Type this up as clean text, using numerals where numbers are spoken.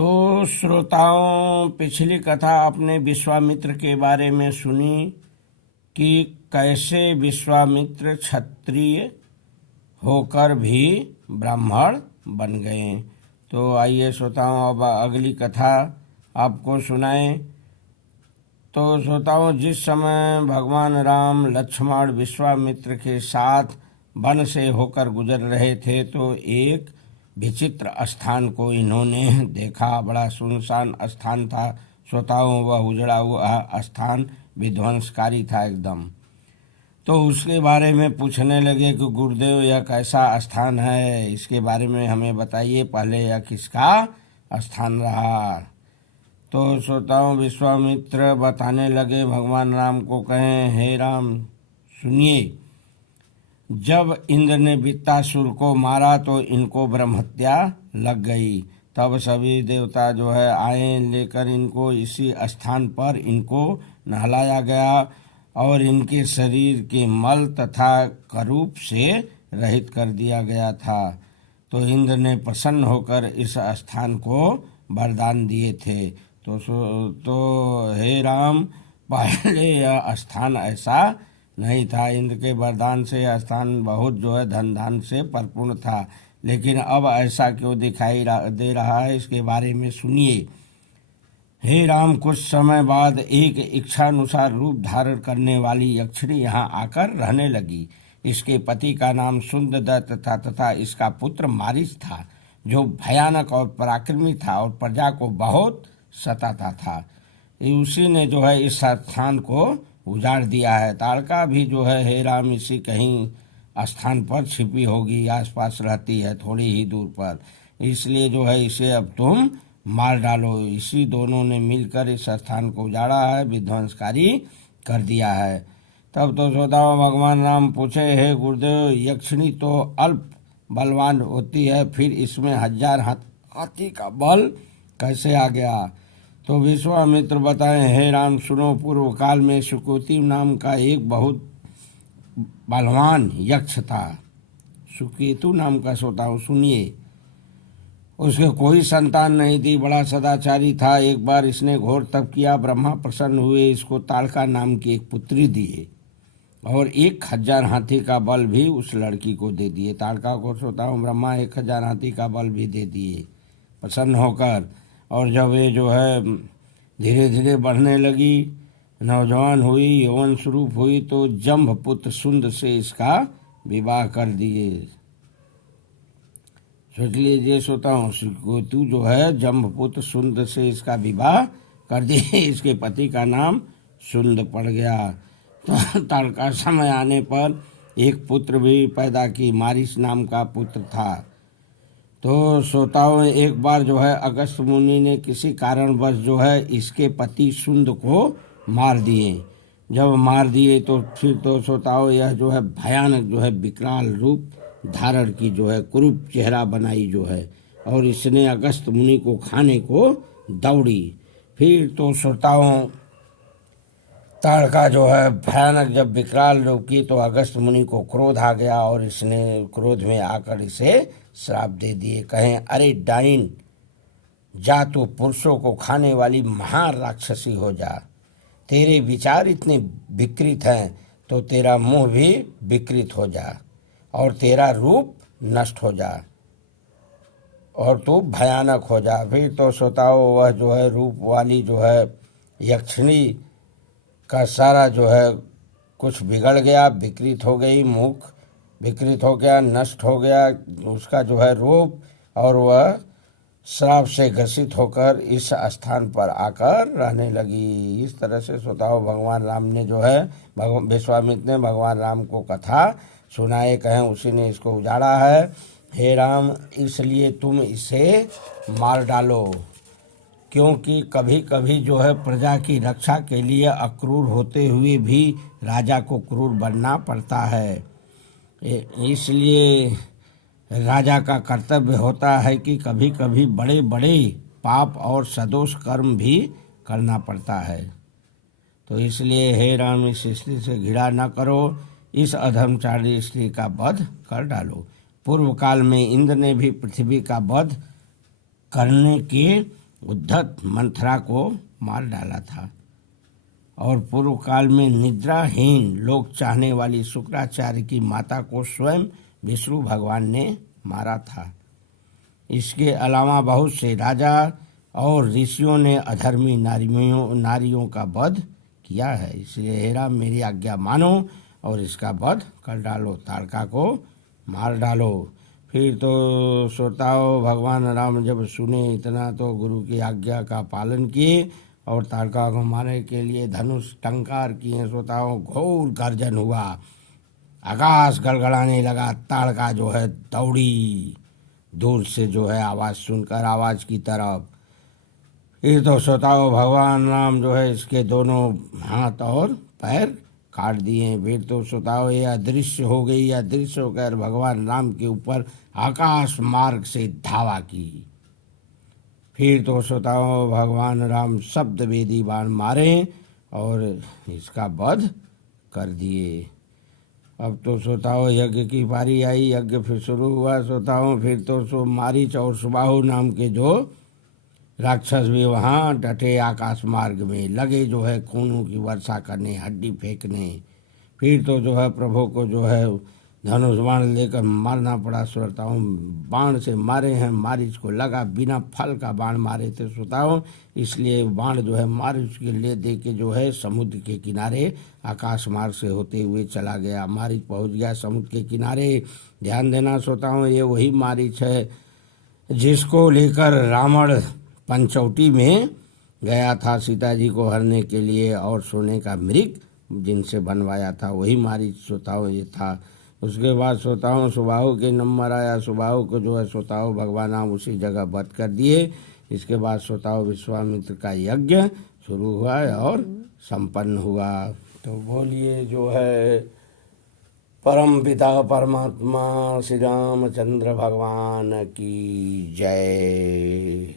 तो श्रोताओं, पिछली कथा आपने विश्वामित्र के बारे में सुनी कि कैसे विश्वामित्र क्षत्रिय होकर भी ब्राह्मण बन गए। तो आइए श्रोताओं, अब अगली कथा आपको सुनाएं। तो श्रोताओं, जिस समय भगवान राम लक्ष्मण विश्वामित्र के साथ वन से होकर गुजर रहे थे तो एक विचित्र स्थान को इन्होंने देखा। बड़ा सुनसान स्थान था श्रोताओं, वह उजड़ा हुआ स्थान विध्वंसकारी था एकदम। तो उसके बारे में पूछने लगे कि गुरुदेव, यह कैसा स्थान है, इसके बारे में हमें बताइए, पहले यह किसका स्थान रहा। तो श्रोताओं, विश्वामित्र बताने लगे, भगवान राम को कहें, हे राम सुनिए, जब इंद्र ने वित्तासुर को मारा तो इनको ब्रह्महत्या लग गई। तब सभी देवता जो है आए, लेकर इनको इसी स्थान पर इनको नहलाया गया और इनके शरीर के मल तथा करूप से रहित कर दिया गया था। तो इंद्र ने प्रसन्न होकर इस स्थान को वरदान दिए थे। तो हे राम, पहले यह स्थान ऐसा नहीं था। इंद्र के वरदान से यह स्थान बहुत जो है धन धान से परिपूर्ण था, लेकिन अब ऐसा क्यों दिखाई दे रहा है, इसके बारे में सुनिए। हे राम, कुछ समय बाद एक इच्छानुसार रूप धारण करने वाली यक्षिणी यहाँ आकर रहने लगी। इसके पति का नाम सुंदरदत्त था तथा इसका पुत्र मारीच था, जो भयानक और पराक्रमी था और प्रजा को बहुत सताता था। उसी ने जो है इस स्थान को उजाड़ दिया है। ताड़का भी जो है हे राम इसी कहीं स्थान पर छिपी होगी, आसपास रहती है थोड़ी ही दूर पर, इसलिए जो है इसे अब तुम मार डालो। इसी दोनों ने मिलकर इस स्थान को उजाड़ा है, विध्वंसकारी कर दिया है। तब तो श्रोताओं, भगवान राम पूछे, हे गुरुदेव, यक्षिणी तो अल्प बलवान होती है, फिर इसमें 1000 हाथी का बल कैसे आ गया। तो विश्वामित्र बताएं, हे राम सुनो, पूर्व काल में सुकृति नाम का एक बहुत बलवान यक्ष था। सुकेतु नाम का श्रोताओं सुनिए। उसके कोई संतान नहीं थी, बड़ा सदाचारी था। एक बार इसने घोर तप किया, ब्रह्मा प्रसन्न हुए, इसको ताड़का नाम की एक पुत्री दिए और 1000 हाथी का बल भी उस लड़की को दे दिए। ताड़का को श्रोताओं ब्रह्मा 1000 हाथी का बल भी दे दिए प्रसन्न होकर। और जब ये जो है धीरे धीरे बढ़ने लगी, नौजवान हुई, यौवन स्वरूप हुई, तो जम्भ पुत्र सुंद से इसका विवाह कर दिए। सोच लीजिए श्रोताओं, सुकेतु जो है जम्भ पुत्र सुंद से इसका विवाह कर दिए। इसके पति का नाम सुंद पड़ गया। तो ताड़का समय आने पर एक पुत्र भी पैदा की, मारीच नाम का पुत्र था। तो श्रोताओं, एक बार जो है अगस्त मुनि ने किसी कारणवश जो है इसके पति सुंद को मार दिए। जब मार दिए तो फिर तो श्रोताओं यह जो है भयानक जो है विकराल रूप धारण की, जो है कुरूप चेहरा बनाई जो है, और इसने अगस्त मुनि को खाने को दौड़ी। फिर तो श्रोताओं ताड़का जो है भयानक जब विकराल रूप की तो अगस्त मुनि को क्रोध आ गया और इसने क्रोध में आकर इसे श्राप दे दिए। कहें, अरे डाइन, जा तू पुरुषों को खाने वाली महान राक्षसी हो जा। तेरे विचार इतने विकृत हैं तो तेरा मुंह भी विकृत हो जा और तेरा रूप नष्ट हो जा और तू भयानक हो जा। फिर तो श्रोताओं वह जो है रूप वाली जो है यक्षिणी का सारा जो है कुछ बिगड़ गया, विकृत हो गई, मुख विकृत हो गया, नष्ट हो गया उसका जो है रूप, और वह श्राप से ग्रसित होकर इस स्थान पर आकर रहने लगी। इस तरह से श्रोताओं भगवान राम ने जो है विश्वामित्र ने भगवान राम को कथा सुनाए। कहें उसी ने इसको उजाड़ा है। हे राम, इसलिए तुम इसे मार डालो, क्योंकि कभी कभी जो है प्रजा की रक्षा के लिए अक्रूर होते हुए भी राजा को क्रूर बनना पड़ता है। इसलिए राजा का कर्तव्य होता है कि कभी कभी बड़े बड़े पाप और सदोष कर्म भी करना पड़ता है। तो इसलिए हे राम, इस स्त्री से घृणा न करो, इस अधर्मचारी स्त्री का वध कर डालो। पूर्व काल में इंद्र ने भी पृथ्वी का वध करने के उद्धत मंथरा को मार डाला था और पूर्व काल में निद्राहीन लोग चाहने वाली शुक्राचार्य की माता को स्वयं विष्णु भगवान ने मारा था। इसके अलावा बहुत से राजा और ऋषियों ने अधर्मी नारियों का वध किया है। इसलिए हे राम, मेरी आज्ञा मानो और इसका वध कर डालो, ताड़का को मार डालो। फिर तो श्रोताओं, भगवान राम जब सुने इतना तो गुरु की आज्ञा का पालन किए और ताड़का को मारने के लिए धनुष टंकार किए। श्रोताओं, घोर गर्जन हुआ, आकाश गड़गड़ाने लगा। ताड़का जो है दौड़ी दूर से जो है आवाज़ सुनकर आवाज़ की तरफ। फिर तो श्रोताओं, भगवान राम जो है इसके दोनों हाथ और पैर काट दिए। फिर तो श्रोताओं, यह अदृश्य हो गई। यह अदृश्य होकर भगवान राम के ऊपर आकाश मार्ग से धावा की। फिर तो श्रोताओं, भगवान राम शब्द वेदी बाण मारे और इसका वध कर दिए। अब तो श्रोताओं, यज्ञ की बारी आई। यज्ञ फिर शुरू हुआ। श्रोताओं, फिर तो मारीच और सुबाहु नाम के जो राक्षस भी वहाँ डटे आकाश मार्ग में, लगे जो है खूनों की वर्षा करने, हड्डी फेंकने। फिर तो जो है प्रभु को जो है धनुष बाण लेकर मारना पड़ा। श्रोताओं, बाण से मारे हैं, मारीच को लगा, बिना फल का बाण मारे थे श्रोताओं। इसलिए बाण जो है मारीच के ले दे के जो है समुद्र के किनारे आकाश मार्ग से होते हुए चला गया। मारीच पहुंच गया समुद्र के किनारे। ध्यान देना श्रोताओं, ये वही मारीच है जिसको लेकर रावण पंचवटी में गया था सीता जी को हरने के लिए और सोने का मृग जिनसे बनवाया था, वही मारीच श्रोताओं ये था। उसके बाद श्रोताओं सुबाहु के नंबर आया। सुबाहु को जो है श्रोताओं भगवान राम उसी जगह वध कर दिए। इसके बाद श्रोताओं विश्वामित्र का यज्ञ शुरू हुआ और संपन्न हुआ। तो बोलिए जो है परम पिता परमात्मा श्री रामचंद्र भगवान की जय।